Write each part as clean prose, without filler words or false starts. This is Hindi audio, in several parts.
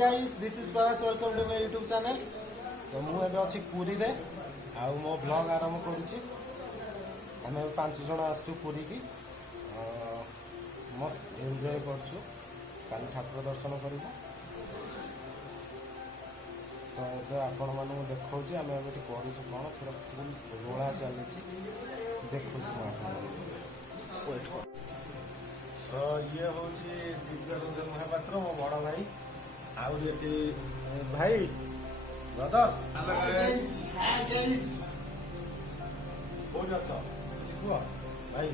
Guys this is Prakash welcome to my YouTube channel. तो मुझे अच्छी पुरी रे आउ मो ब्लॉग आरंभ करुच्ची। आम 5 जन आसु पुरी की मस्त एंजॉय करछु। काली ठाकुर दर्शन करूँ तो ये आपण मानू देखा आम ये करूँ कौन पूरा फुल रोला चली देखुँ तो ये हूँ दिव्यरंजन महापात्र मो बड़ भाई आउ ये भाई ब्रदर कौन अछ कुह भाई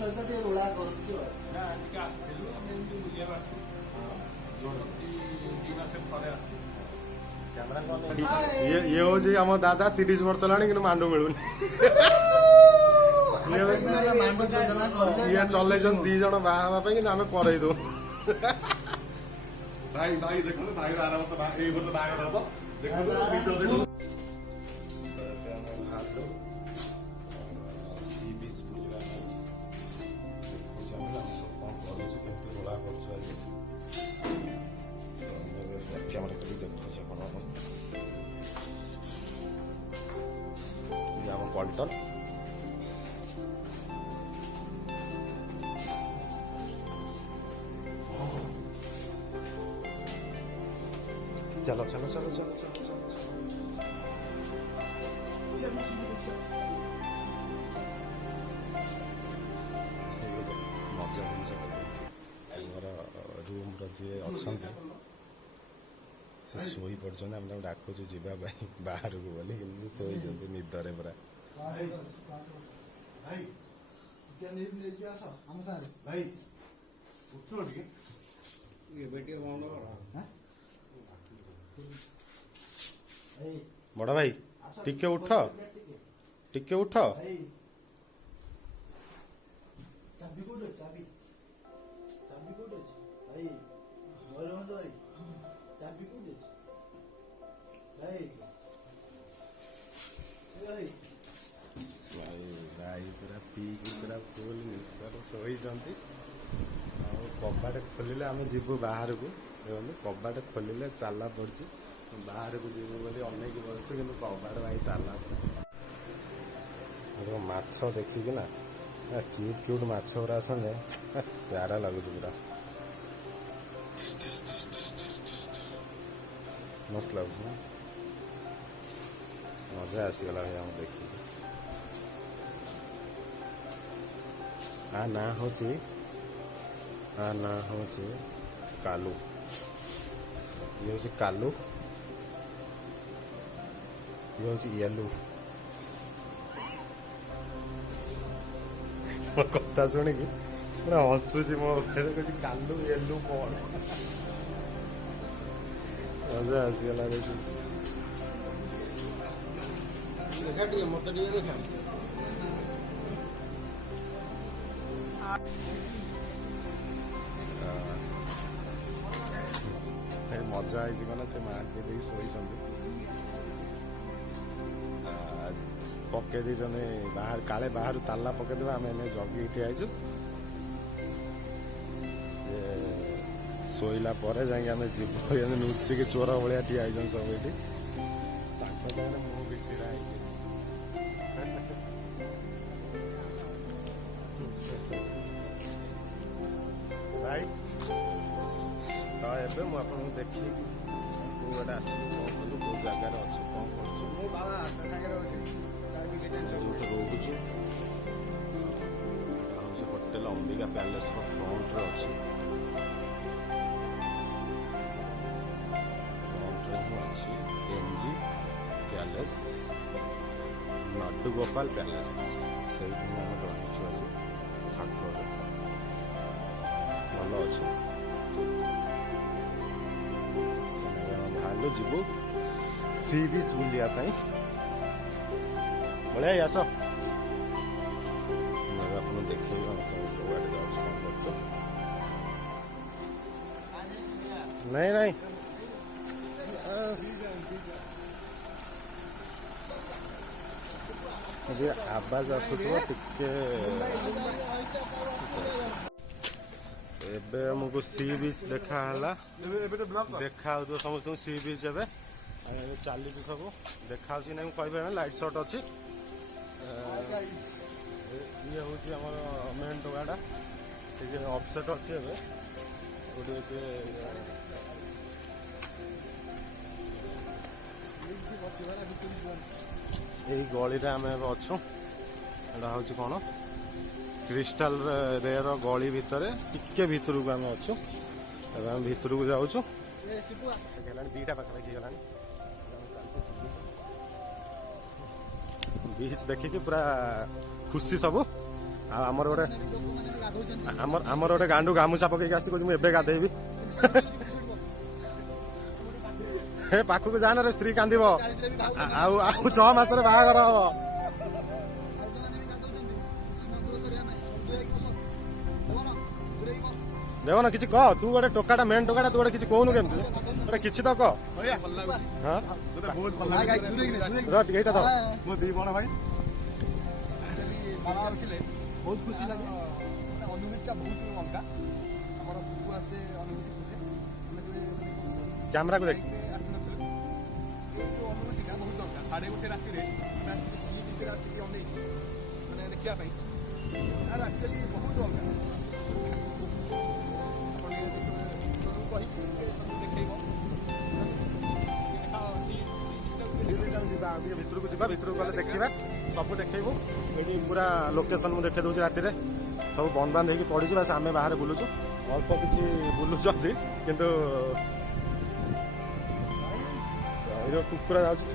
सहित रोला कर ये हूँ आम दादा 30 वर्ष है कि मांडू मिलूनी ये चल 2 जन बाहा कि आम कर दो भाई भाई देखो भाई आराम से ए बोल बाहर हो देखो सी बीच बुलवा देखो सब कौन करूँ केमती रोला कर कैमरा कर देखो आम पल्टन चलो चलो चलो चलो चलो चलो मजा जिन आमर रूम जी अच्छा से शोई पड़े आम डाकुचु जावाई बाहर को बोली कि शोई निदरे पूरा बड़ भाई टिके उठ टिके उठ चाबी कोड चाबी चाबी कोड भाई भाई चाबी कोड भाई भाई भाई पूरा पीक पूरा फुल निशार शोई कबाट खोलिले आम जीवु बाहर को कबाट खोलिले ताला पड़ी बाहर को जीवु बोली अनेक बसु कि कबाट भाई ताला माछ देखिकी ना क्यूट क्यूट माछ गुरा आसने प्यारा लगुच पूरा मस्त लगुच ना मजा आसीगला भाई आम देखिए आ ना हूँ कालू ये हूँ कालू ये हूँ येलू मो कथा शुणिकी पूरा हसुची मो कालू येलू कौन मजा आसीगला देखी मत देखा मजा है से माँ के शोई पकई बाहर काले बाहर ताला पकईदे आम जगी ठिया शोला जाए जीव लुचिकी चोर भाया ठिया सब ये मुझे चिड़ा भाई तो ये मुझे देखी कौटे आस कौ जगार अच्छे कौन कर रोचु होटेल अंबिका पैलेस फ्रंट अच्छी अच्छी एनजी पैलेस नटुगोपाल पैलेस से रहीचु आज ठाकुर भल अच्छे बाहर जीवु सी बीच बुलायापाई बढ़िया आस आप देखिए नहीं नहीं अभी आवाज आसुव टे ଏବେ ଆମକୁ ସି ବିଚ୍ ଦେଖା ହେଲା ଏବେ ତ ବ୍ଲକ୍ ଦେଖା ହେଉଥିବ ସମସ୍ତଙ୍କୁ ସି ବିଚ୍ ଏବେ ଏବେ ଚାଲିଛି ସବୁ ଦେଖା ହେଉଛି ନାଇଁ ମୁଁ କହିପାରିବି ଲାଇଟ୍ ସଟ୍ ଅଛି ଇଏ ହେଉଛି ଆମର ମେନ୍ ଟୋକାଟା ଟିକେ ଅପସେଟ୍ ଅଛି ଏବେ ଗୋଟେ ଏଇ ଗଳିରେ ଆମେ ଏବେ ଅଛୁ ଏଇଟା ହେଉଛି କ'ଣ କ୍ରିଷ୍ଟାଲ ରେର ଗଳି ଭିତରେ ଟିକେ ଭିତରକୁ ଆମେ ଅଛୁ ଏବେ ଆମେ ଭିତରକୁ ଯାଉଛୁ ହେଲାଣି 2ଟା ପାଖାପାଖି ହେଲାଣି ବିଚ୍ ଦେଖିକି ପୁରା ଖୁସି ସବୁ ଆଉ ଆମର ଗୋଟେ ଗାଣ୍ଡୁ ଗାମୁଛା ପକେଇକି ଆସିଛି କହୁଛି ମୁଁ ଏବେ ଗାଧେଇବି ହେ ପାଖକୁ ଯାନା ରେ ସ୍ତ୍ରୀ କାନ୍ଦିବ ଆଉ 6 ମାସରେ ବାହାଘର ହବ ଦେବ ନା କିଛି କହ ତୁ ଗୋଟେ ଟୋକାଟା ମେନ୍ ଟୋକାଟା ତୁ ଗୋଟେ କିଛି କହୁନୁ କେମିତି ଗୋଟେ କିଛି ତ କହ ହଁ ବହୁତ ଭଲ ଲାଗେ ଏଇଟା ତ ମୋ 2 ବଣ ଭାଇ ବହୁତ ଖୁସି ଲାଗେ ଅନୁଭୂତିଟା ବହୁତ ଅଲଗା ଆମର ବୁକୁ ଆସେ ଅନୁଭୂତି ଖୁସି କ୍ୟାମେରାକୁ ଦେଖ ଆସିନଥିଲୁ ଏଇ ଯେଉଁ ଅନୁଭୂତିଟା ବହୁତ ଅଲଗା 1:30 ରାତିରେ ଆସିକି ସି ବିଚରେ ଆସିକି ଅନେଇଛୁ ମାନେ ଦେଖିବା ପାଇଁ ଆର ଆକ୍ଚୁଆଲି ବହୁତ ଅଲଗା ଆପଣ କହିକି ସବୁ ଦେଖେଇବ ଭିତରକୁ ଯିବା ଭିତରକୁ ଗଲେ ଦେଖିବା ସବୁ ଦେଖେଇବୁ ଏଠି ପୁରା ଲୋକେସନ ମୁଁ ଦେଖେଇ ଦେଉଛି ରାତିରେ ସବୁ ବନ୍ଦ ବାନ୍ଦ ହେଇକି ପଡ଼ିଛୁ ବାସ୍ ଆମେ ବାହାରେ ବୁଲୁଛୁ ଅଳ୍ପ କିଛି ବୁଲୁଛନ୍ତି କିନ୍ତୁ ଏଇ ଯେଉଁ କୁକୁର ଯାଉଛି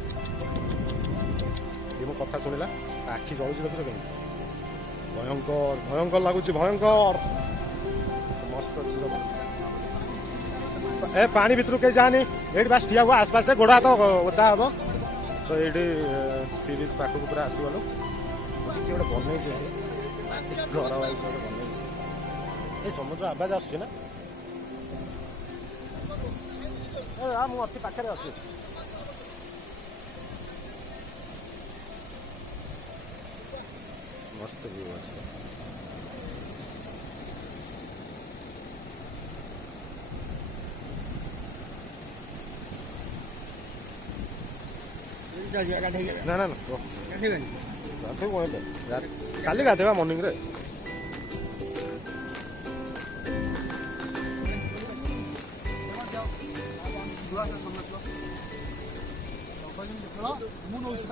ଏ ମୋ କଥା ଶୁଣିଲା ଆଖି ଜଳୁଛି ଦେଖୁଛ କେମିତି ଭୟଙ୍କର ଭୟଙ୍କର ଲାଗୁଛି ଭୟଙ୍କର ମସ୍ତ ଅଛି ସବୁ ଏ ପାଣି ଭିତରକୁ କେହି ଯାଆନି ଏଇଠି ବାସ୍ ଠିଆ ହୁଅ ଆସପାସେ ଗୋଡ଼ ହାତ ଓଦା ହବ ତ ଏଇଠି ସି ବିଚ୍ ପାଖକୁ ପୁରା ଆସିଗଲୁ କିଏ ଗୋଟେ ବନେଇଛି ଘର ବାଇକ୍ ଗୋଟେ ବନେଇଛି ଏଇ ସମୁଦ୍ର ଆବାଜ ଆସୁଛି ନା ମୁଁ ଅଛି ପାଖରେ ଅଛି ମସ୍ତ ଭିଉ ଅଛି ନା ନା ଗାଧେଇବୁ କଣ କାଲି ଗାଧେଇବା ମର୍ଣ୍ଣିଂରେ ମୁଁ ନଉଛି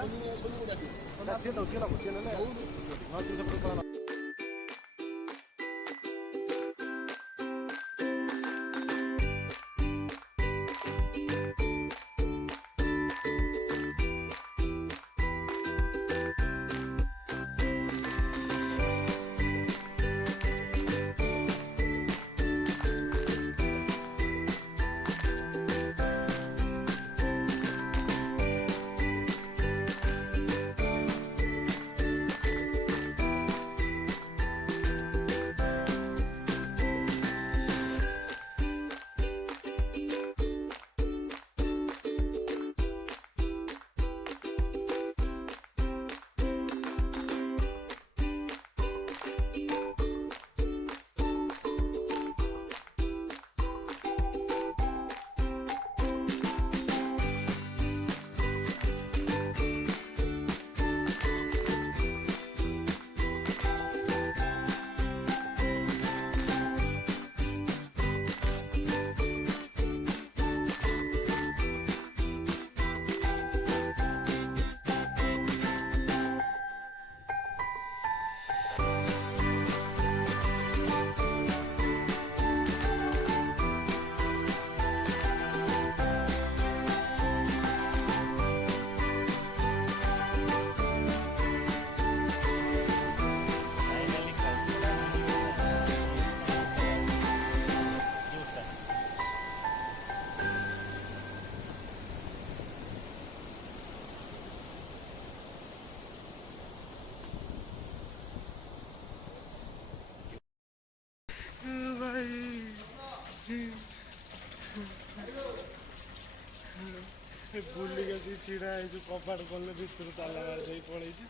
ବୁଲିକି ଆସିକି ଛିଡ଼ା ହେଇଛୁ କବାଟ କଲେ ଭିତରୁ ତାଲା ମାରି ଦେଇ ପଳେଇଛି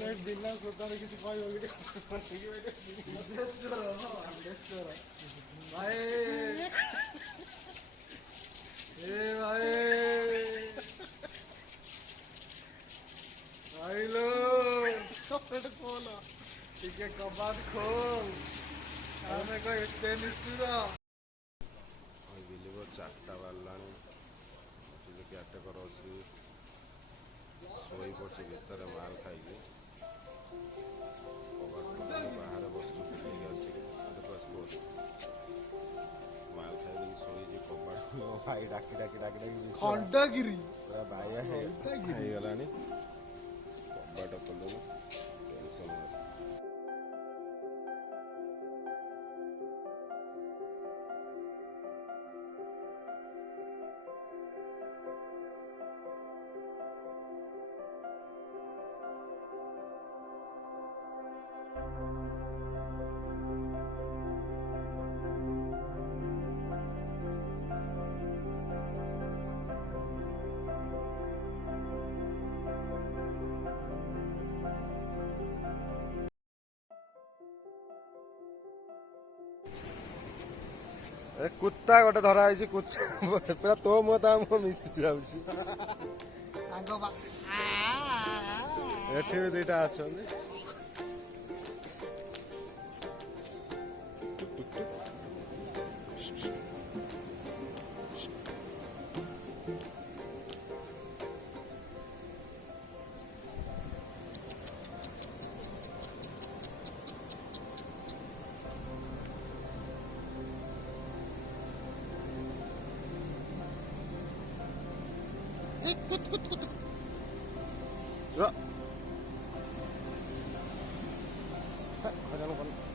ବିନା ସୋଦାରେ କିଛି କହିବ କି ଭାଇ ଏ ଭାଇ ଭାଇଲୋ ଟିକେ କବାଟ ଖୋଲ ଆମେ କଣ ଏତେ ନିଷ୍ଠୁର ବିଲିଭର 4ଟା ବାଜିଲାଣି ଟିକେ କ୍ୟାଟେକର ଅଛି ଶୋଇ ପଡୁଛି ଭିତରେ ମାଲ ଖାଇକି କବାଟ ଖୋଲିକି ବାହାରେ ବସିଛୁ ବୁଲିକି ଆସିକି ମାଲ ଖାଇକି ଶୋଇଛି କବାଟ ମୋ ଭାଇ ଡାକି ବିଛା ଖଣ୍ଡଗିରି ପୁରା ବାଇଆ ହେଇଗଲାଣି କବାଟ ଖୋଲୁନି ଟେନସନ୍ ଏ କୁତ୍ତା ଗୋଟେ ଧରା ହେଇଛି କୁତ୍ତା ପୁରା ତୋ ମୁହଁ ତା ମୁହଁ ମିଶି ଯାଉଛି ଆଗ ବା ଏଠି ବି ଦିଟା ଅଛନ୍ତି ହଇରାଣ କର